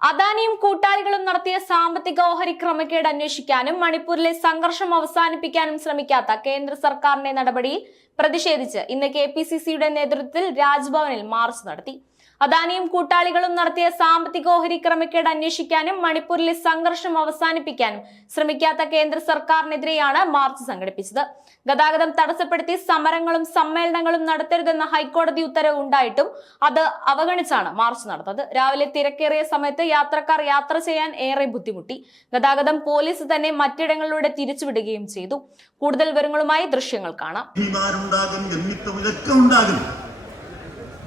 അദാനിയും കൂട്ടാളികളും നടത്തിയ സാമ്പത്തിക ഓഹരി ക്രമക്കേട് അന്വേഷിക്കാനും മണിപ്പൂരിലെ സംഘർഷം അവസാനിപ്പിക്കാനും ശ്രമിക്കാത്ത കേന്ദ്ര സർക്കാരിന്റെ നടപടിയിൽ പ്രതിഷേധിച്ച് ഇന്ന് കെ നേതൃത്വത്തിൽ രാജ്ഭവനിൽ മാർച്ച് നടത്തി. അദാനിയും കൂട്ടാളികളും നടത്തിയ സാമ്പത്തിക ഓഹരി ക്രമക്കേട് അന്വേഷിക്കാനും മണിപ്പൂരിലെ സംഘർഷം അവസാനിപ്പിക്കാനും ശ്രമിക്കാത്ത കേന്ദ്ര സർക്കാരിനെതിരെയാണ് മാർച്ച് സംഘടിപ്പിച്ചത്. ഗതാഗതം തടസ്സപ്പെടുത്തി സമരങ്ങളും സമ്മേളനങ്ങളും നടത്തരുതെന്ന ഹൈക്കോടതി ഉത്തരവ് ഉണ്ടായിട്ടും അത് അവഗണിച്ചാണ് മാർച്ച് നടന്നത്. രാവിലെ തിരക്കേറിയ സമയത്ത് യാത്രക്കാർ യാത്ര ചെയ്യാൻ ഏറെ ബുദ്ധിമുട്ടി. ഗതാഗതം പോലീസ് തന്നെ മറ്റിടങ്ങളിലൂടെ തിരിച്ചുവിടുകയും ചെയ്തു. കൂടുതൽ വിവരങ്ങളുമായി ദൃശ്യങ്ങൾ കാണാം.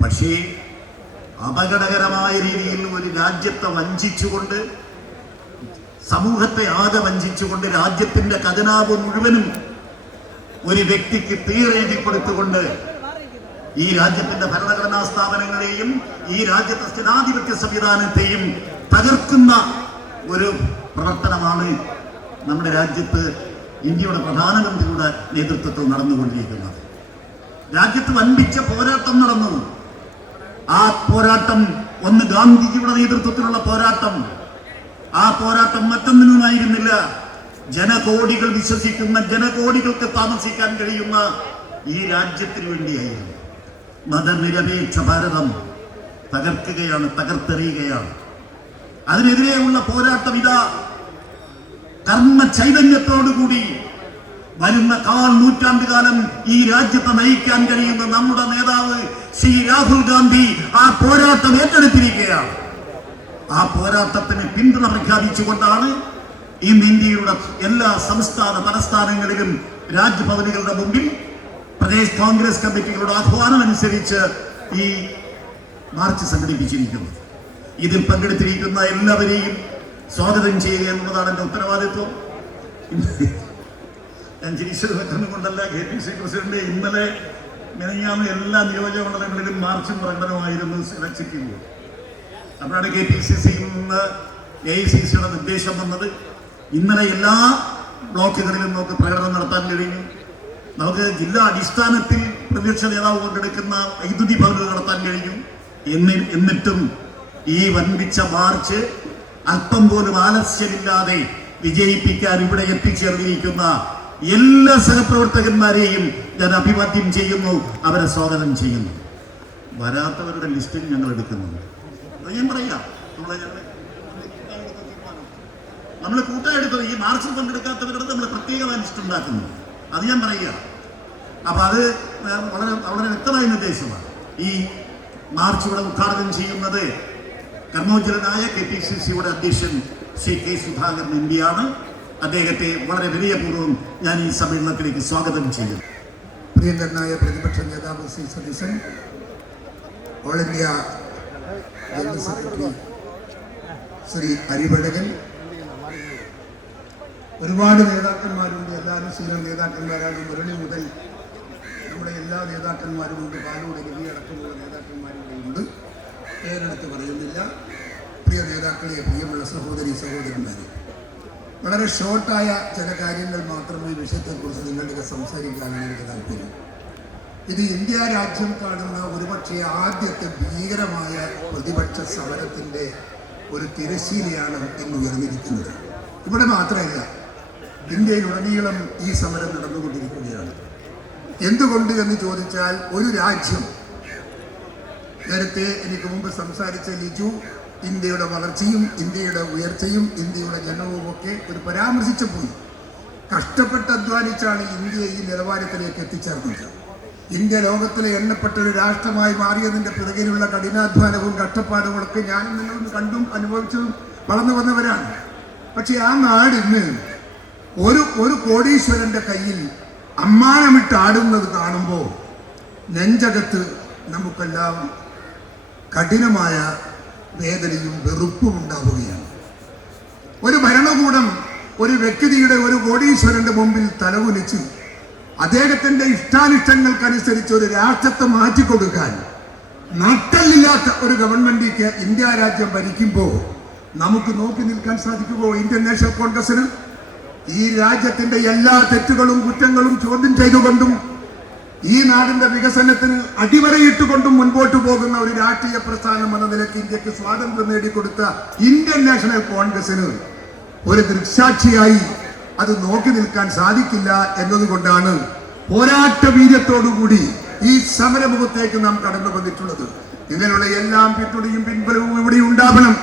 പക്ഷേ അപകടകരമായ രീതിയിൽ ഒരു രാജ്യത്തെ വഞ്ചിച്ചുകൊണ്ട് സമൂഹത്തെ ആകെ വഞ്ചിച്ചുകൊണ്ട് രാജ്യത്തിന്റെ ഖജനാവ് മുഴുവനും ഒരു വ്യക്തിക്ക് തീരെഴുതി ഈ രാജ്യത്തിന്റെ ഭരണഘടനാ സ്ഥാപനങ്ങളെയും ഈ രാജ്യത്തെ ജനാധിപത്യ സംവിധാനത്തെയും തകർക്കുന്ന ഒരു പ്രവർത്തനമാണ് നമ്മുടെ രാജ്യത്ത് ഇന്ത്യയുടെ പ്രധാനമന്ത്രിയുടെ നേതൃത്വത്തിൽ നടന്നുകൊണ്ടിരിക്കുന്നത്. രാജ്യത്ത് വൻപിച്ച പോരാട്ടം നടന്നു. ആ പോരാട്ടം ഒന്ന് ഗാന്ധിജിയുടെ നേതൃത്വത്തിലുള്ള പോരാട്ടം. ആ പോരാട്ടം മറ്റൊന്നിനുമായിരുന്നില്ല. ജനകോടികൾ വിശ്വസിക്കുന്ന ജനകോടികൾക്ക് താമസിക്കാൻ കഴിയുന്ന ഈ രാജ്യത്തിന് വേണ്ടിയായിരുന്നു. മതനിരപേക്ഷ ഭാരതം തകർക്കുകയാണ് തകർത്തെറിയുകയാണ്. അതിനെതിരെയുള്ള പോരാട്ടം ഇതാ. കർമ്മ ചൈതന്യത്തോടുകൂടി വരുന്ന കാൽ നൂറ്റാണ്ട് കാലം ഈ രാജ്യത്തെ നയിക്കാൻ കഴിയുന്ന നമ്മുടെ നേതാവ് ശ്രീ രാഹുൽ ഗാന്ധി ആ പോരാട്ടം ഏറ്റെടുത്തിരിക്കുകയാണ്. ആ പോരാട്ടത്തിന് പിന്തുണ പ്രഖ്യാപിച്ചുകൊണ്ടാണ് ഇന്ന് ഇന്ത്യയുടെ എല്ലാ സംസ്ഥാന തലസ്ഥാനങ്ങളിലും രാജ്ഭവനുകളുടെ മുമ്പിൽ പ്രദേശ് കോൺഗ്രസ് കമ്മിറ്റികളുടെ ആഹ്വാനം അനുസരിച്ച് ഈ മാർച്ച് സംഘടിപ്പിച്ചിരിക്കുന്നത്. ഇതിൽ പങ്കെടുത്തിരിക്കുന്ന എല്ലാവരെയും സ്വാഗതം ചെയ്യുക എന്നുള്ളതാണ് എന്റെ ഉത്തരവാദിത്വം. ഞാൻ ചിരിച്ചത് കൊണ്ടല്ല കെ പി സി പ്രസിഡന്റ് ഇന്നലെ മെനഞ്ഞാന്ന് എല്ലാ നിയോജക മണ്ഡലങ്ങളിലും മാർച്ചും പ്രകടനമായിരുന്നു സിലക്ഷിക്കുന്നത് അപ്പോഴാണ് കെ പി സി സി ഇന്ന് എ ഐ സി സിയുടെ നിർദ്ദേശം വന്നത്. ഇന്നലെ എല്ലാ ബ്ലോക്കുകളിലും നമുക്ക് പ്രകടനം നടത്താൻ കഴിഞ്ഞു നമുക്ക് ജില്ലാ അടിസ്ഥാനത്തിൽ പ്രതിപക്ഷ നേതാവ് കൊണ്ടെടുക്കുന്ന വൈദ്യുതി ഭവനുകൾ നടത്താൻ കഴിഞ്ഞു എന്നി എന്നിട്ടും ഈ വൻപിച്ച മാർച്ച് അല്പം പോലും ആലസ്യമില്ലാതെ വിജയിപ്പിക്കാൻ ഇവിടെ എത്തിച്ചേർന്നിരിക്കുന്ന എല്ലാ സഹപ്രവർത്തകന്മാരെയും ഞാൻ അഭിവാദ്യം ചെയ്യുന്നു അവരെ സ്വാഗതം ചെയ്യുന്നു. വരാത്തവരുടെ ലിസ്റ്റിൽ ഞങ്ങൾ എടുക്കുന്നുണ്ട്. ഞാൻ പറയാം നമ്മൾ കൂട്ടായെടുത്തത് ഈ മാർച്ചിൽ പങ്കെടുക്കാത്തവരുടെ നമ്മൾ പ്രത്യേകമായ ലിസ്റ്റ് ഉണ്ടാക്കുന്നു അത് ഞാൻ പറയുക. അപ്പൊ അത് വളരെ വളരെ വ്യക്തമായ നിർദ്ദേശമാണ്. ഈ മാർച്ച് ഇവിടെ ഉദ്ഘാടനം ചെയ്യുന്നത് കർമ്മോജ്ജലനായ കെ പി സി സിയുടെ അധ്യക്ഷൻ ശ്രീ കെ സുധാകരൻ എം പിയാണ് അദ്ദേഹത്തെ വളരെ വിനയപൂർവം ഞാൻ ഈ സമ്മേളനത്തിലേക്ക് സ്വാഗതം ചെയ്യും പ്രിയങ്കരനായ പ്രതിപക്ഷ നേതാവ് C Satheesan all India general secretary Shri Arivazhagan ഒരുപാട് നേതാക്കന്മാരുണ്ട്. എല്ലാവരും സ്ഥിരം നേതാക്കന്മാരാണ്. മുരളി മുതൽ നമ്മുടെ എല്ലാ നേതാക്കന്മാരും ഉണ്ട്. പാലൂടെ രവി അടക്കമുള്ള നേതാക്കന്മാരുടെ ഉണ്ട്. പേരെടുത്ത് പറയുന്നില്ല. പ്രിയ നേതാക്കളെ പ്രിയമുള്ള സഹോദരി സഹോദരന്മാരെ വളരെ ഷോർട്ടായ ചില കാര്യങ്ങൾ മാത്രമേ വിഷയത്തെക്കുറിച്ച് നിങ്ങളുടെ സംസാരിക്കാനാണ് എനിക്ക് താല്പര്യം. ഇത് ഇന്ത്യ രാജ്യം കാണുന്ന ഒരുപക്ഷെ ആദ്യത്തെ ഭീകരമായ പ്രതിപക്ഷ സമരത്തിന്റെ ഒരു തിരശ്ശീലയാണ് ഇന്ന് ഉയർന്നിരിക്കുന്നത്. ഇവിടെ മാത്രമല്ല ഇന്ത്യയിലുടനീളം ഈ സമരം നടന്നുകൊണ്ടിരിക്കുകയാണ്. എന്തുകൊണ്ട് എന്ന് ചോദിച്ചാൽ ഒരു രാജ്യം നേരത്തെ എനിക്ക് മുമ്പ് സംസാരിച്ച ലിജു ഇന്ത്യയുടെ വളർച്ചയും ഇന്ത്യയുടെ ഉയർച്ചയും ഇന്ത്യയുടെ ജനവും ഒക്കെ ഒരു പരാമർശിച്ചു പോയി കഷ്ടപ്പെട്ട് അധ്വാനിച്ചാണ് ഇന്ത്യ ഈ നിലവാരത്തിലേക്ക് എത്തിച്ചേർന്നത്. ഇന്ത്യ ലോകത്തിലെ എണ്ണപ്പെട്ട ഒരു രാഷ്ട്രമായി മാറിയതിന്റെ പിറകിലുള്ള കഠിനാധ്വാനവും കഷ്ടപ്പാടുകളൊക്കെ ഞാൻ നിങ്ങളും കണ്ടും അനുഭവിച്ചതും വളർന്നു വന്നവരാണ്. പക്ഷേ ആ നാട് ഇന്ന് ഒരു ഒരു കോടീശ്വരന്റെ കയ്യിൽ അമ്മാനമിട്ട് ആടുന്നത് കാണുമ്പോൾ നെഞ്ചകത്ത് നമുക്കെല്ലാം കഠിനമായ വേദനയും വെറുപ്പും ഉണ്ടാവുകയാണ്. ഒരു ഭരണകൂടം ഒരു വ്യക്തിയുടെ ഒരു കോടീശ്വരന്റെ മുമ്പിൽ തലകുലിച്ച് അദ്ദേഹത്തിന്റെ ഇഷ്ടാനിഷ്ടങ്ങൾക്കനുസരിച്ച് ഒരു രാഷ്ട്രത്തെ മാറ്റിക്കൊടുക്കാൻ നട്ടല്ലില്ലാത്ത ഒരു ഗവൺമെന്റിക്ക് ഇന്ത്യ രാജ്യം ഭരിക്കുമ്പോൾ നമുക്ക് നോക്കി നിൽക്കാൻ സാധിക്കുമോ ഇന്ത്യൻ നാഷണൽ കോൺഗ്രസിന് ഈ രാജ്യത്തിന്റെ എല്ലാ തെറ്റുകളും കുറ്റങ്ങളും ചോദ്യം ചെയ്തുകൊണ്ടും ഈ നാടിന്റെ വികസനത്തിന് അടിവരയിട്ടുകൊണ്ടും മുൻപോട്ട് പോകുന്ന ഒരു രാഷ്ട്രീയ പ്രസ്ഥാനം എന്ന നിലയ്ക്ക് ഇന്ത്യയ്ക്ക് സ്വാതന്ത്ര്യം നേടിക്കൊടുത്ത ഇന്ത്യൻ നാഷണൽ കോൺഗ്രസിന് ഒരു ദൃക്സാക്ഷിയായി അത് നോക്കി നിൽക്കാൻ സാധിക്കില്ല എന്നതുകൊണ്ടാണ് പോരാട്ട വീര്യത്തോടുകൂടി ഈ സമരമുഖത്തേക്ക് നാം കടന്നു വന്നിട്ടുള്ളത്. ഇതിനുള്ള എല്ലാം പിന്തുണയും പിൻബലവും ഇവിടെ ഉണ്ടാവണം.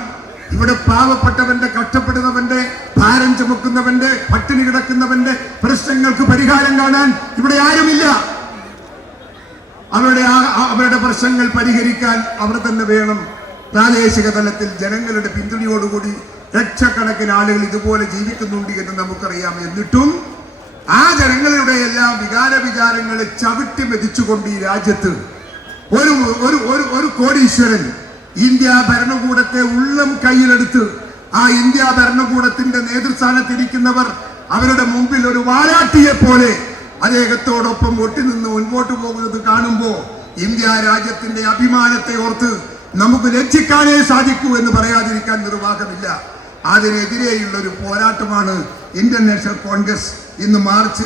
ഇവിടെ പാവപ്പെട്ടവന്റെ കഷ്ടപ്പെടുന്നവന്റെ ഭാരം ചുമക്കുന്നവന്റെ പട്ടിണി കിടക്കുന്നവന്റെ പ്രശ്നങ്ങൾക്ക് പരിഹാരം കാണാൻ ഇവിടെ ആരുമില്ല. അവരുടെ അവരുടെ പ്രശ്നങ്ങൾ പരിഹരിക്കാൻ അവർ തന്നെ വേണം. പ്രാദേശിക തലത്തിൽ ജനങ്ങളുടെ പിന്തുണയോടുകൂടി ലക്ഷക്കണക്കിന് ആളുകൾ ഇതുപോലെ ജീവിക്കുന്നുണ്ട് എന്ന് നമുക്കറിയാം. എന്നിട്ടും ആ ജനങ്ങളുടെ എല്ലാം വികാര വിചാരങ്ങളെ ചവിട്ടി മെതിച്ചുകൊണ്ട് ഈ രാജ്യത്ത് ഒരു ഒരു ഒരു ഒരു കോടീശ്വരൻ ഇന്ത്യ ഭരണകൂടത്തെ ഉള്ളം കയ്യിലെടുത്ത് ആ ഇന്ത്യ ഭരണകൂടത്തിന്റെ നേതൃസ്ഥാനത്തിരിക്കുന്നവർ അവരുടെ മുമ്പിൽ ഒരു വാലാട്ടിയെ പോലെ അദ്ദേഹത്തോടൊപ്പം ഒട്ടിനിന്ന് മുൻപോട്ട് പോകുന്നത് കാണുമ്പോൾ ഇന്ത്യ രാജ്യത്തിന്റെ അഭിമാനത്തെ ഓർത്ത് നമുക്ക് രക്ഷിക്കാനേ സാധിക്കൂ എന്ന് പറയാതിരിക്കാൻ നിർവാഹമില്ല. അതിനെതിരെയുള്ള ഒരു പോരാട്ടമാണ് ഇന്ത്യൻ നാഷണൽ കോൺഗ്രസ്. ഇന്ന് മാർച്ച്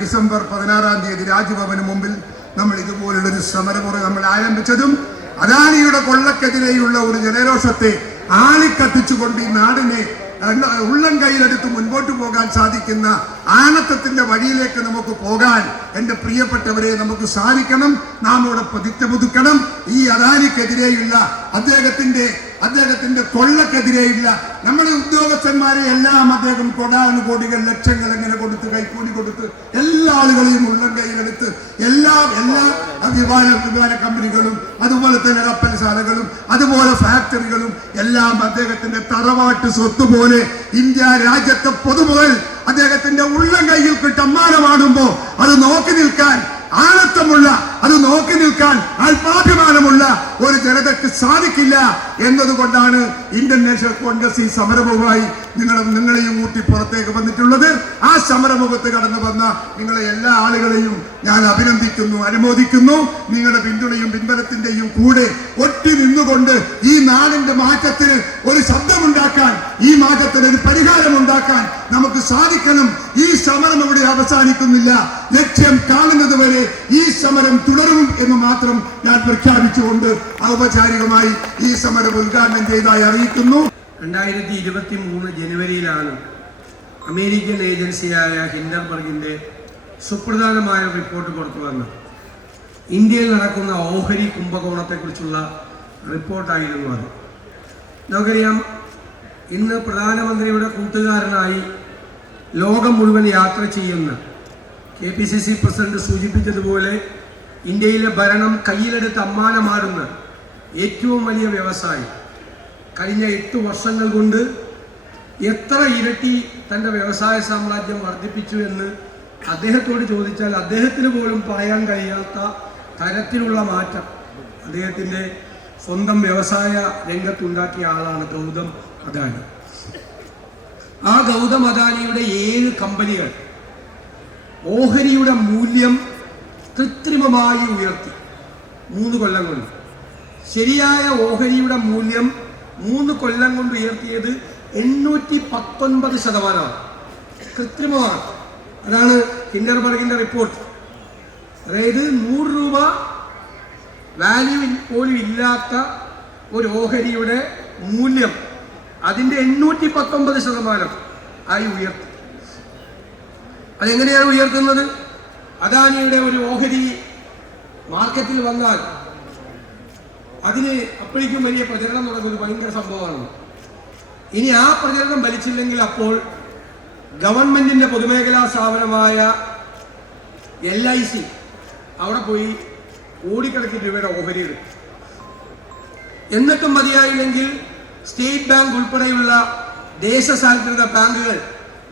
ഡിസംബർ പതിനാറാം തീയതി രാജ്ഭവന് മുമ്പിൽ നമ്മൾ ഇതുപോലുള്ളൊരു സമരമുറ നമ്മൾ ആരംഭിച്ചതും അദാനിയുടെ കൊള്ളക്കെതിരെയുള്ള ഒരു ജനരോഷത്തെ ആളിക്കത്തിച്ചുകൊണ്ട് ഈ നാടിനെ ഉള്ളം കയ്യിലെടുത്ത് മുൻപോട്ട് പോകാൻ സാധിക്കുന്ന ആനത്തത്തിന്റെ വഴിയിലേക്ക് നമുക്ക് പോകാൻ എന്റെ പ്രിയപ്പെട്ടവരെ നമുക്ക് സാധിക്കണം. നാം ഇവിടെ പ്രതിജ്ഞ പുതുക്കണം. ഈ അദാനിക്കെതിരെയുള്ള അദ്ദേഹത്തിന്റെ അദ്ദേഹത്തിന്റെ കൊള്ളക്കെതിരെയില്ല. നമ്മുടെ ഉദ്യോഗസ്ഥന്മാരെ എല്ലാം അദ്ദേഹം കോടാനുകോടികൾ ലക്ഷങ്ങൾ എങ്ങനെ കൊടുത്ത് കൈക്കൂലി കൊടുത്ത് എല്ലാ ആളുകളെയും ഉള്ളം കയ്യിലെടുത്ത് എല്ലാ എല്ലാ വിമാന വിമാന കമ്പനികളും അതുപോലെ തന്നെ കപ്പൽശാലകളും അതുപോലെ ഫാക്ടറികളും എല്ലാം അദ്ദേഹത്തിന്റെ തറവാട്ട് സ്വത്ത് പോലെ ഇന്ത്യ രാജ്യത്തെ പൊതുമുതൽ അദ്ദേഹത്തിന്റെ ഉള്ളം കയ്യിൽ കിട്ടമ്മാനമാടുമ്പോ അത് നോക്കി നിൽക്കാൻ ആനത്തമുള്ള അത് നോക്കി നിൽക്കാൻ അല്പാഭിമാനമുള്ള ഒരു ജനതയ്ക്ക് സാധിക്കില്ല എന്നതുകൊണ്ടാണ് ഇന്ത്യൻ നാഷണൽ കോൺഗ്രസ് ഈ സമരമുഖമായി നിങ്ങൾ നിങ്ങളെയും കൂട്ടി പുറത്തേക്ക് വന്നിട്ടുള്ളത്. ആ സമരമുഖത്ത് കടന്നു വന്ന നിങ്ങളെ എല്ലാ ആളുകളെയും ഞാൻ അഭിനന്ദിക്കുന്നു അനുമോദിക്കുന്നു. നിങ്ങളുടെ പിന്തുണയും പിൻബലത്തിന്റെയും കൂടെ ഒട്ടി നിന്നുകൊണ്ട് ഈ നാടിന്റെ മാറ്റത്തിന് ഒരു ശബ്ദമുണ്ടാക്കാൻ ഈ മാറ്റത്തിന് ഒരു പരിഹാരം ഉണ്ടാക്കാൻ നമുക്ക് സാധിക്കണം. ഈ സമരം ഇവിടെ അവസാനിക്കുന്നില്ല. ലക്ഷ്യം കാണുന്നത് വരെ ഈ സമരം തുടരും എന്ന് മാത്രം ഞാൻ പ്രഖ്യാപിച്ചുകൊണ്ട് ഔപചാരികമായി ഈ സമരം ഉദ്ഘാടനം ചെയ്തതായി അറിയിക്കുന്നു. രണ്ടായിരത്തി ഇരുപത്തി മൂന്ന് ജനുവരിയിലാണ് അമേരിക്കൻ ഏജൻസിയായ ഹിൻഡർബർഗിന്റെ സുപ്രധാനമായ റിപ്പോർട്ട് പുറത്തു വന്നത്. ഇന്ത്യയിൽ നടക്കുന്ന ഓഹരി കുംഭകോണത്തെക്കുറിച്ചുള്ള റിപ്പോർട്ടായിരുന്നു അത്. നമുക്കറിയാം ഇന്ന് പ്രധാനമന്ത്രിയുടെ കൂട്ടുകാരനായി ലോകം മുഴുവൻ യാത്ര ചെയ്യുന്ന K P C C president സൂചിപ്പിച്ചതുപോലെ ഇന്ത്യയിലെ ഭരണം കയ്യിലെടുത്ത് അമ്മാനമാടുന്ന ഏറ്റവും വലിയ വ്യവസായി. കഴിഞ്ഞ എട്ട് വർഷങ്ങൾ കൊണ്ട് എത്ര ഇരട്ടി തന്റെ വ്യവസായ സാമ്രാജ്യം വർദ്ധിപ്പിച്ചു എന്ന് അദ്ദേഹത്തോട് ചോദിച്ചാൽ അദ്ദേഹത്തിന് പോലും പറയാൻ കഴിയാത്ത തരത്തിലുള്ള മാറ്റം അദ്ദേഹത്തിന്റെ സ്വന്തം വ്യവസായ രംഗത്തുണ്ടാക്കിയ ആളാണ് ഗൗതം അദാനി. ആ ഗൗതം അദാനിയുടെ ഏഴ് കമ്പനികൾ ഓഹരിയുടെ മൂല്യം കൃത്രിമമായി ഉയർത്തി. മൂന്ന് കൊല്ലം കൊണ്ട്. ശരിയായ ഓഹരിയുടെ മൂല്യം മൂന്ന് കൊല്ലം കൊണ്ട് ഉയർത്തിയത് എണ്ണൂറ്റി പത്തൊൻപത് ശതമാനമാണ്. കൃത്രിമമാണ്. അതാണ് ഹിൻഡർബർഗിന്റെ റിപ്പോർട്ട്. അതായത് നൂറ് രൂപ വാല്യൂ പോലും ഇല്ലാത്ത ഒരു ഓഹരിയുടെ മൂല്യം അതിന്റെ എണ്ണൂറ്റി പത്തൊമ്പത് ശതമാനം ആയി ഉയർത്തി. അതെങ്ങനെയാണ് ഉയർത്തുന്നത്? അദാനിയുടെ ഒരു ഓഹരി മാർക്കറ്റിൽ വന്നാൽ അതിന് അപ്പോഴേക്കും വലിയ പ്രചരണം നടക്കുന്നത് ഭയങ്കര സംഭവമാണ്. ഇനി ആ പ്രചരണം വലിച്ചില്ലെങ്കിൽ അപ്പോൾ ഗവൺമെന്റിന്റെ പൊതുമേഖലാ സ്ഥാപനമായ എൽ ഐ സി അവിടെ പോയി കോടിക്കണക്കിന് രൂപയുടെ ഓഹരി എടുക്കും എന്നിട്ടും മതിയായില്ലെങ്കിൽ സ്റ്റേറ്റ് ബാങ്ക് ഉൾപ്പെടെയുള്ള ദേശസാൽകൃത ബാങ്കുകൾ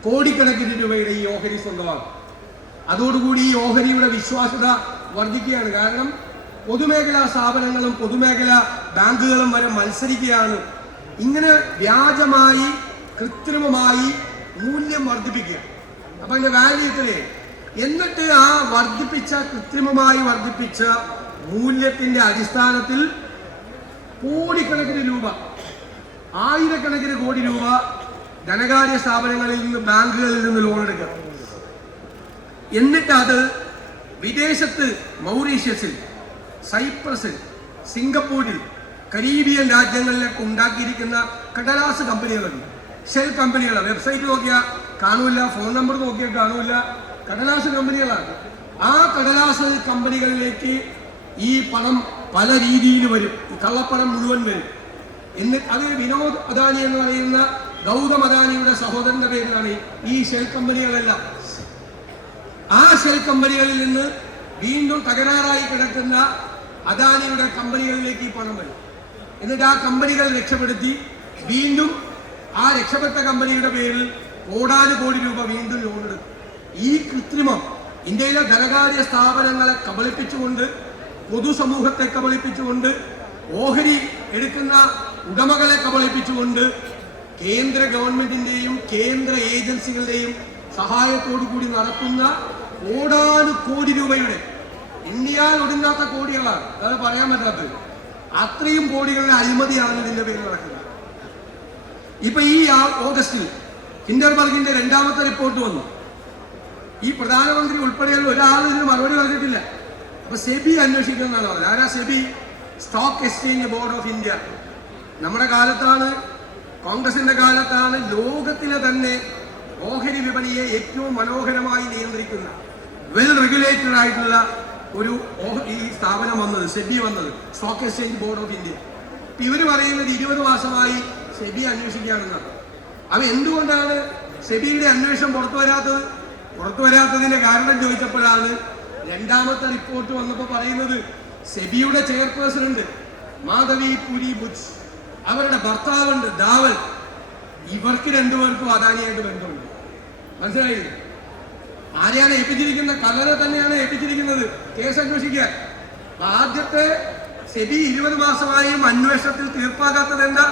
കോടിക്കണക്കിന് രൂപയുടെ ഈ ഓഹരി സ്വന്തമാകും അതോടുകൂടി ഈ ഓഹരിയുടെ വിശ്വാസ്യത വർദ്ധിക്കുകയാണ്. കാരണം പൊതുമേഖലാ സ്ഥാപനങ്ങളും പൊതുമേഖലാ ബാങ്കുകളും വരെ മത്സരിക്കുകയാണ്. ഇങ്ങനെ വ്യാജമായി കൃത്രിമമായി മൂല്യം വർദ്ധിപ്പിക്കുക. അപ്പൊ അതിന്റെ വാല്യൂ ഇത്രയേ എന്നിട്ട് ആ വർദ്ധിപ്പിച്ച കൃത്രിമമായി വർദ്ധിപ്പിച്ച മൂല്യത്തിന്റെ അടിസ്ഥാനത്തിൽ കോടിക്കണക്കിന് രൂപ ആയിരക്കണക്കിന് കോടി രൂപ ധനകാര്യ സ്ഥാപനങ്ങളിൽ നിന്ന് ബാങ്കുകളിൽ നിന്ന് ലോൺ എടുക്കുക. എന്നിട്ട് അത് വിദേശത്ത് മൗറീഷ്യസിൽ സൈപ്രസിൽ സിംഗപ്പൂരിൽ കരീബിയൻ രാജ്യങ്ങളിലൊക്കെ ഉണ്ടാക്കിയിരിക്കുന്ന കടലാസ് കമ്പനികളുണ്ട് ഷെൽ കമ്പനികളാണ് വെബ്സൈറ്റ് നോക്കിയാൽ കാണൂല ഫോൺ നമ്പർ നോക്കിയാൽ കാണൂല. കടലാസ് കമ്പനികളാണ്. ആ കടലാസ് കമ്പനികളിലേക്ക് ഈ പണം പല രീതിയിൽ വരും. കള്ളപ്പണം മുഴുവൻ വരും. എന്നിട്ട് അത് വിനോദ് അദാനി എന്ന് പറയുന്ന ഗൗതം അദാനിയുടെ സഹോദരന്റെ പേരിലാണ് ഈ ഷെൽ കമ്പനികളെല്ലാം ആ ഷെൽ കമ്പനികളിൽ നിന്ന് വീണ്ടും തകരാറായി കിടക്കുന്ന അദാനിയുടെ കമ്പനികളിലേക്ക് ഈ പണം വരും. എന്നിട്ട് ആ കമ്പനികൾ രക്ഷപ്പെടുത്തി വീണ്ടും ആ രക്ഷപ്പെട്ട കമ്പനിയുടെ പേരിൽ കോടാനുകോടി രൂപ വീണ്ടും ലോൺ എടുക്കും. ഈ കൃത്രിമം ഇന്ത്യയിലെ ധനകാര്യ സ്ഥാപനങ്ങളെ കബളിപ്പിച്ചുകൊണ്ട് പൊതുസമൂഹത്തെ കബളിപ്പിച്ചുകൊണ്ട് ഓഹരി എടുക്കുന്ന ഉടമകളെ കബളിപ്പിച്ചുകൊണ്ട് കേന്ദ്ര ഗവൺമെന്റിന്റെയും കേന്ദ്ര ഏജൻസികളുടെയും സഹായത്തോടു കൂടി നടത്തുന്ന കോടാനുകോടി രൂപയുടെ ഇന്ത്യയിൽ ഒടുങ്ങാത്ത കോടികളാണ്. അത് പറയാൻ പറ്റാത്തത്. അത്രയും കോടികളുടെ അഴിമതിയാണ് ഇതിന്റെ പേരിൽ നടക്കുന്നത്. ഇപ്പൊ ഈ ഓഗസ്റ്റിൽ ഹിൻഡർബർഗിന്റെ രണ്ടാമത്തെ റിപ്പോർട്ട് വന്നു. ഈ പ്രധാനമന്ത്രി ഉൾപ്പെടെയുള്ള ഒരാൾ ഇതിന് മറുപടി പറഞ്ഞിട്ടില്ല അപ്പൊ സെബി അന്വേഷിക്കുന്നതാണ് പറഞ്ഞത്. ആരാ SEBI? Stock exchange board of India നമ്മുടെ കാലത്താണ് കോൺഗ്രസിന്റെ കാലത്താണ് ലോകത്തിലെ തന്നെ ഓഹരി വിപണിയെ ഏറ്റവും മനോഹരമായി നിയന്ത്രിക്കുന്ന വെൽ റെഗുലേറ്റഡ് ആയിട്ടുള്ള ഒരു ഈ സ്ഥാപനം വന്നത് സെബി വന്നത് stock exchange board of India ഇവർ പറയുന്നത് ഇരുപത് മാസമായി സെബി അന്വേഷിക്കുകയാണെന്നാണ് അവ എന്തുകൊണ്ടാണ് സെബിയുടെ അന്വേഷണം പുറത്തു വരാത്തത്? പുറത്തു വരാത്തതിന്റെ കാരണം ചോദിച്ചപ്പോഴാണ് രണ്ടാമത്തെ റിപ്പോർട്ട് വന്നപ്പോൾ പറയുന്നത് സെബിയുടെ ചെയർപേഴ്സൺ ഉണ്ട് മാധവി പുരി ബുച്ച് അവരുടെ ഭർത്താവുണ്ട് ദാവൽ ഇവർക്ക് രണ്ടുപേർക്കും അദാനിയായിട്ട് ബന്ധമുണ്ട്. മനസ്സിലായില്ലേ? ആരെയാണ് ഏൽപ്പിച്ചിരിക്കുന്ന കലരെ തന്നെയാണ് ഏൽപ്പിച്ചിരിക്കുന്നത്. കേസ് അന്വേഷിക്കാൻ. ആദ്യത്തെ സെബി ഇരുപത് മാസമായും അന്വേഷണത്തിൽ തീർപ്പാകാത്തത് എന്താ?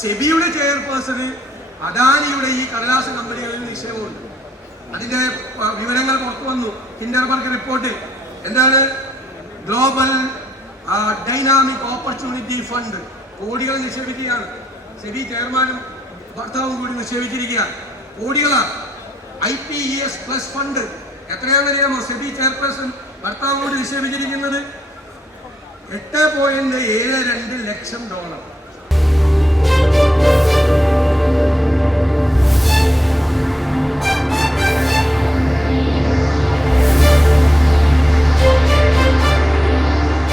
സെബിയുടെ ചെയർപേഴ്സണ് അദാനിയുടെ ഈ കടലാസ് കമ്പനികളിൽ നിക്ഷേപമുണ്ട്. അതിന്റെ വിവരങ്ങൾ പുറത്തു വന്നു. ഹിൻഡർബർഗ് റിപ്പോർട്ടിൽ എന്താണ്? ഗ്ലോബൽ ഡൈനാമിക് ഓപ്പർച്യൂണിറ്റി ഫണ്ട് കോടികൾ നിക്ഷേപിക്കുകയാണ്. സെബി ചെയർമാനും ഭർത്താവും കൂടി നിക്ഷേപിച്ചിരിക്കുകയാണ്. കോടികളാണ്. I P S plus fund എത്രയാണെന്നറിയാമോ SEBI chairperson? ഭർത്താവോട് നിക്ഷേപിച്ചിരിക്കുന്നത്? എട്ട് പോയിന്റ് ഏഴ് രണ്ട് ലക്ഷം ഡോളർ.